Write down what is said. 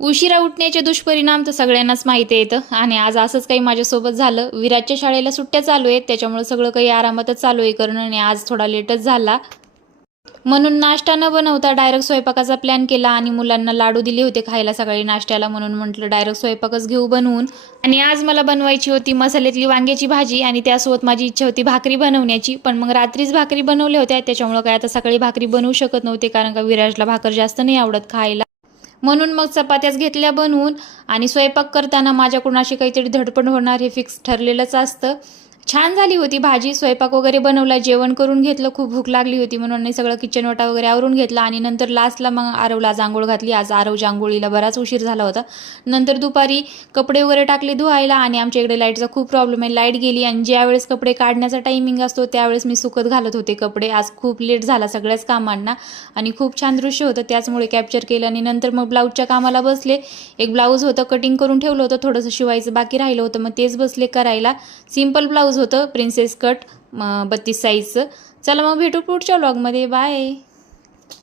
उशिरा उठण्याचे दुष्परिणाम तर सगळ्यांनाच माहिती येतं आणि आज असंच काही माझ्यासोबत झालं. विराजच्या शाळेला सुट्ट्या चालू आहेत, त्याच्यामुळे सगळं काही आरामातच चालू आहे करणं आणि आज थोडा लेटच झाला. म्हणून नाश्ता न बनवता डायरेक्ट स्वयंपाकाचा प्लॅन केला आणि मुलांना लाडू दिले होते खायला सकाळी नाश्त्याला, म्हणून म्हटलं डायरेक्ट स्वयंपाकच घेऊ बनवून. आणि आज मला बनवायची होती मसाल्यातली वांग्याची भाजी आणि त्यासोबत माझी इच्छा होती भाकरी बनवण्याची, पण मग रात्रीच भाकरी बनवल्या होत्या, त्याच्यामुळे काय आता सकाळी भाकरी बनवू शकत नव्हते कारण का विराजला भाकर जास्त नाही आवडत खायला. म्हणून मग चपात्याच घेतल्या बनवून. आणि स्वयंपाक करताना माझ्याकडून अशी काहीतरी धडपड होणार हे फिक्स ठरलेलंच असतं. छान झाली होती भाजी. स्वयंपाक वगैरे बनवला, जेवण करून घेतलं, खूप भूक लागली होती म्हणून मी सगळं किचन वाटा वगैरे आवरून घेतला आणि नंतर लास्टला मग आरवला आज आंघोळ घातली. आज आरवच्या आंघोळीला बराच उशीर झाला होता. नंतर दुपारी कपडे वगैरे टाकले धुवायला आणि आमच्या इकडे लाईटचा खूप प्रॉब्लेम आहे. लाईट गेली आणि ज्यावेळेस कपडे काढण्याचा टायमिंग असतो त्यावेळेस मी सुकत घालत होते कपडे. आज खूप लेट झाला सगळ्याच कामांना आणि खूप छान दृश्य होतं, त्याचमुळे कॅप्चर केलं. आणि नंतर मग ब्लाऊजच्या कामाला बसले. एक ब्लाऊज होतं कटिंग करून ठेवलं होतं, थोडंसं शिवायचं बाकी राहिलं होतं, मग तेच बसले करायला. सिम्पल ब्लाऊज होतं, प्रिन्सेस कट 32 साईजचं. चला मग भेटू पुढच्या व्लॉगमध्ये. बाय.